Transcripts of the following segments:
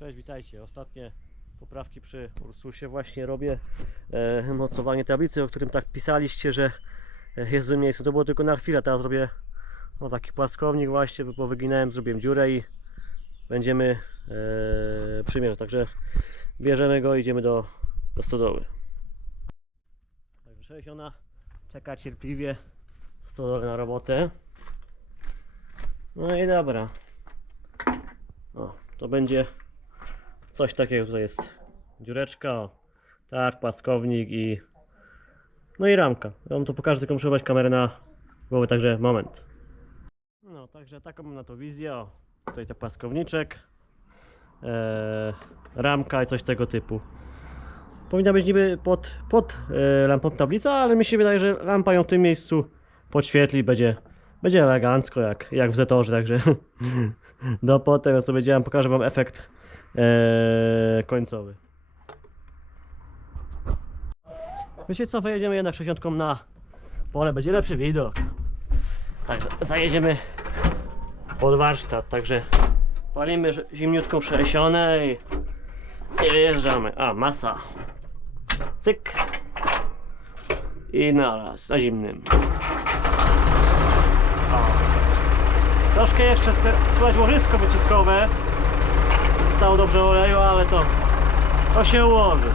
Cześć, witajcie. Ostatnie poprawki przy Ursusie właśnie robię. E, mocowanie tablicy, o którym tak pisaliście, że e, jest w miejscu. To było tylko na chwilę. Teraz robię no, taki płaskownik właśnie, bo wyginałem, zrobiłem dziurę i będziemy e, przymierzać. Także bierzemy go i idziemy do, do stodoły. Także 60 czeka cierpliwie w stodole na robotę. No i dobra. O, to będzie coś takiego tutaj jest. Dziureczka, tak, płaskownik i no i ramka. Ja wam to pokażę, tylko muszę brać kamerę na głowę, także moment. No, także taką mam na to wizję. O, tutaj ten płaskowniczek, e, ramka i coś tego typu. Powinna być niby pod, pod e, lampą tablica, ale mi się wydaje, że lampa ją w tym miejscu podświetli, będzie, będzie elegancko jak, jak w Zetorze, także do potem ja sobie działam, pokażę wam efekt e, końcowy. Wiecie co, wyjedziemy jednak 60 na pole, będzie lepszy widok. Także zajedziemy pod warsztat, także palimy zimniutką 60 i, i wyjeżdżamy. A, masa. Cyk. I naraz, na zimnym. O. Troszkę jeszcze chce- słychać łożysko wyciskowe. Zostało dobrze oleju, ale to, to się ułoży.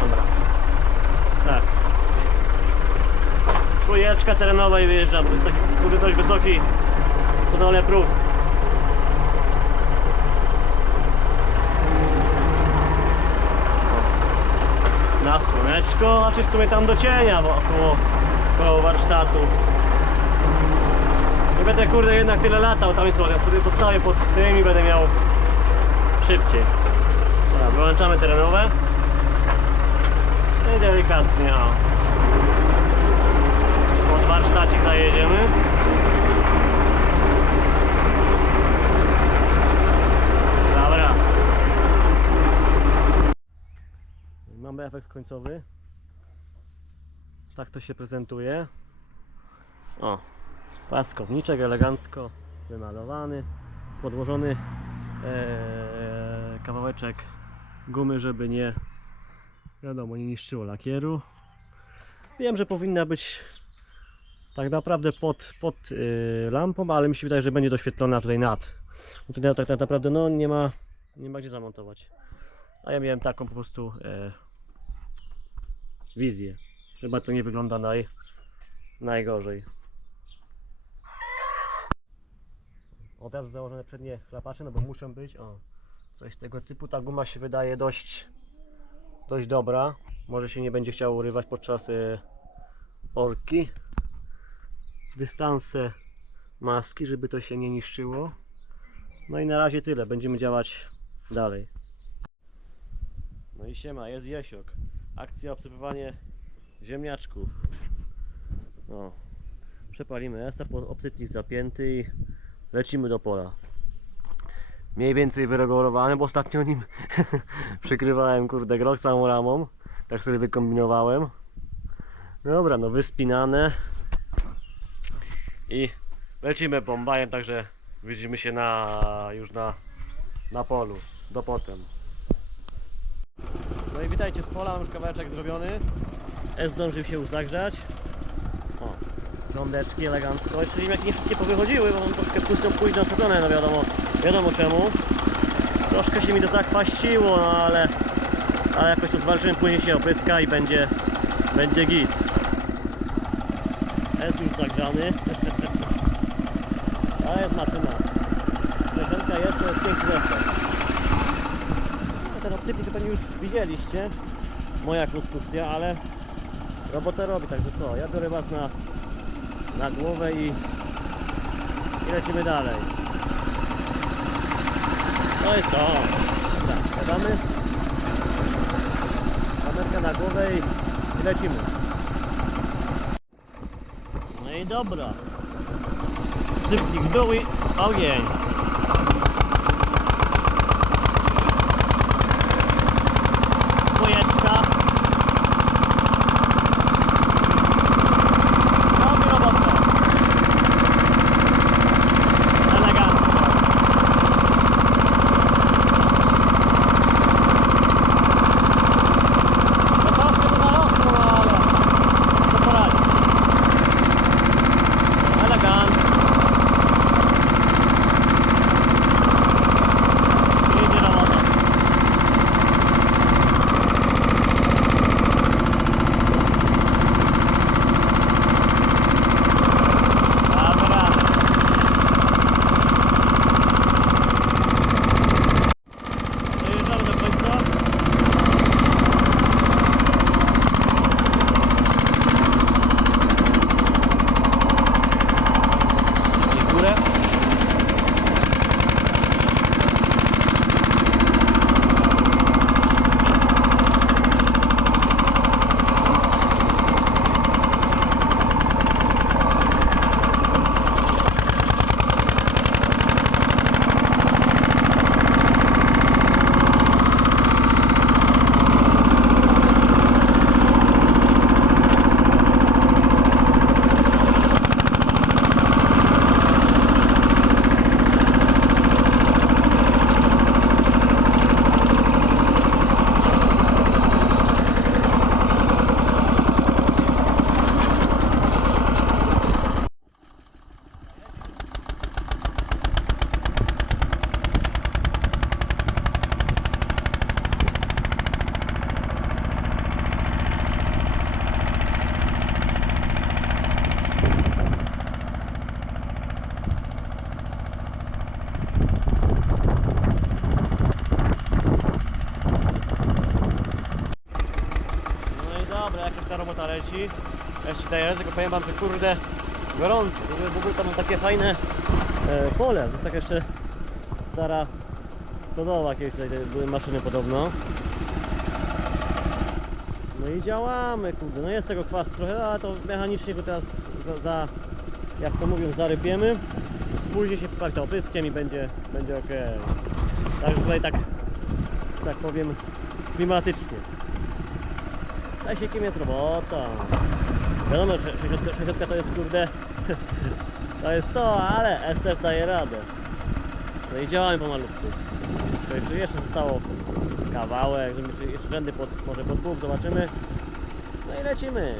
Dobra. Tak. Trójeczka terenowa i wyjeżdżam. Kurde dość wysoki stodole próg. Na słoneczko, znaczy w sumie tam do cienia, bo koło, koło warsztatu. Będę kurde jednak tyle latał, tam jest ładnie. sobie postawię pod tym i będę miał szybciej. Dobra, wyłączamy terenowe. No I delikatnie, o. Pod warsztacik zajedziemy. Dobra. Mamy efekt końcowy. Tak to się prezentuje. O, Płaskowniczek elegancko wymalowany, podłożony e, kawałeczek gumy, żeby nie wiadomo, nie niszczyło lakieru. Wiem, że powinna być tak naprawdę pod, pod e, lampą, ale mi się wydaje, że będzie doświetlona tutaj nad. Bo tutaj tak, tak naprawdę no, nie, ma, nie ma gdzie zamontować. A ja miałem taką po prostu e, wizję. Chyba to nie wygląda naj, najgorzej. Od razu założone przednie chlapacze, no bo muszą być. O, coś tego typu. Ta guma się wydaje dość, dość dobra. Może się nie będzie chciało urywać podczas y, orki. Dystanse maski, żeby to się nie niszczyło. No i na razie tyle. Będziemy działać dalej. No i siema, jest Jesiok. Akcja obsypywanie ziemniaczków. O, przepalimy esa, obsypnik zapięty i lecimy do pola. Mniej więcej wyregulowany, bo ostatnio nim przykrywałem kurde grok całą ramą. Tak sobie wykombinowałem. Dobra, no wyspinane. I lecimy bombajem, także widzimy się na już na, na polu. Do potem. No i witajcie z pola, mam już kawałeczek zrobiony. S zdążył się już. O, Rządeczki elegancko. Jeszcze wiem jak nie wszystkie powychodziły, bo mam troszkę późno, późno sezonę, no wiadomo, wiadomo czemu. Troszkę się mi to zakwaściło, no ale, ale jakoś to zwalczyłem, później się opryska i będzie, będzie git. Jest już zagrzany. A jest maszyna. Leżenka jest, to jest piękny zestaw. No, ten optyki to pewnie już widzieliście. Moja konstrukcja, ale robotę robi, także co, ja biorę was na na głowę i, i lecimy dalej. To jest to. Tak, siadamy. Kamerka na głowę i, i lecimy. No i dobra. Sypnik w dół i ogień. Leci. Ja się daję, tylko powiem wam, że kurde gorąco. W ogóle, tam mam takie fajne e, pole. To jest taka jeszcze stara stodoła, kiedyś tutaj były maszyny podobno. No i działamy, kurde. No jest tego kwasu trochę, ale to mechanicznie go teraz za, za jak to mówią, zarybiemy. Później się poparta opyskiem i będzie, będzie ok. Także tutaj tak, tak powiem, klimatycznie. Z Sasikiem jest robota. Wiadomo, że 60, 60 to jest kurde, to jest to, ale S też daje radę. No i działamy pomalutku. To jeszcze, jeszcze zostało kawałek, jeszcze, jeszcze rzędy pod, może pod pół, zobaczymy. No i lecimy.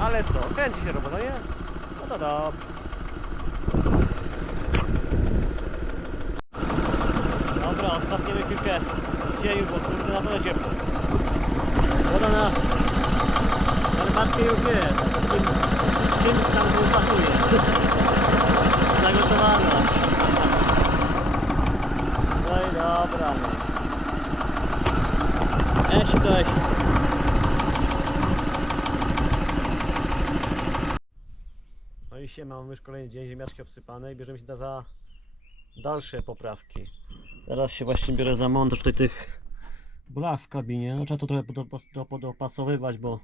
Ale co, kręci się robota, nie? No to dobrze. Dobra, odstawniemy chwilkę w cieniu, bo kurde na pewno ciepło. Woda na herbatkę już jest. Z czym, z czymś tam pasuje. Zagotowana. No i dobra. Esik to esik. No i się mamy już kolejny dzień, ziemniaczki obsypane i bierzemy się za dalsze poprawki. Teraz się właśnie biorę za montaż tutaj tych blach w kabinie. No trzeba to trochę podopas- do- podopasowywać, bo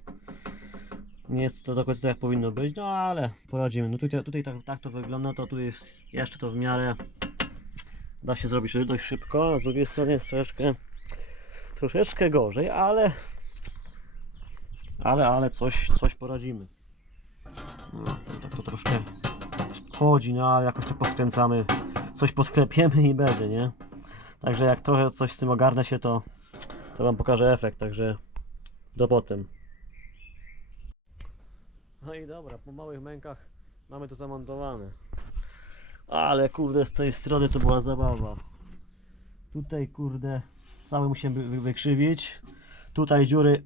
nie jest to do końca tak jak powinno być, no ale poradzimy. No tutaj, tutaj tak, tak to wygląda, to tu jest jeszcze to w miarę da się zrobić dość szybko, a z drugiej strony jest troszeczkę troszeczkę gorzej, ale ale, ale coś, coś poradzimy. No, tak to troszkę chodzi, no ale jakoś to podkręcamy, coś podklepiemy i będzie, nie? Także jak trochę coś z tym ogarnę się, to, to Wam pokażę efekt, także do potem. No i dobra, po małych mękach mamy to zamontowane. Ale kurde, z tej strony to była zabawa. Tutaj kurde, cały musiałem wy- wy- wykrzywić. Tutaj dziury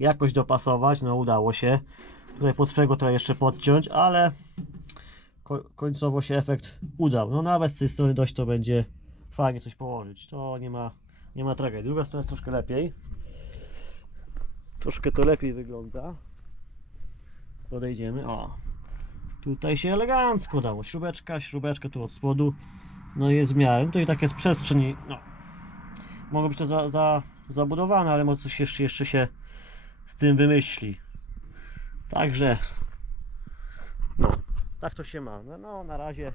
jakoś dopasować, no udało się. Tutaj pod swego trochę jeszcze podciąć, ale ko- końcowo się efekt udał. No nawet z tej strony dość to będzie fajnie coś położyć. To nie ma, nie ma tragedii. Druga strona jest troszkę lepiej. Troszkę to lepiej wygląda. Podejdziemy. O. Tutaj się elegancko dało. Śrubeczka, śrubeczka tu od spodu. No i jest w miarę. Tutaj tak jest przestrzeń. i, No. Mogło być to za, za, zabudowane, ale może coś jeszcze, jeszcze się z tym wymyśli. Także. No. Tak to się ma. No, no na razie.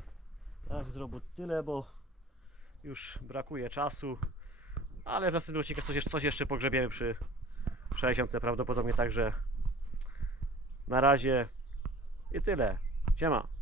Na razie z robót tyle, bo już brakuje czasu. Ale w następnym odcinku coś, coś jeszcze pogrzebiemy przy 60 prawdopodobnie, także na razie i tyle. Siema.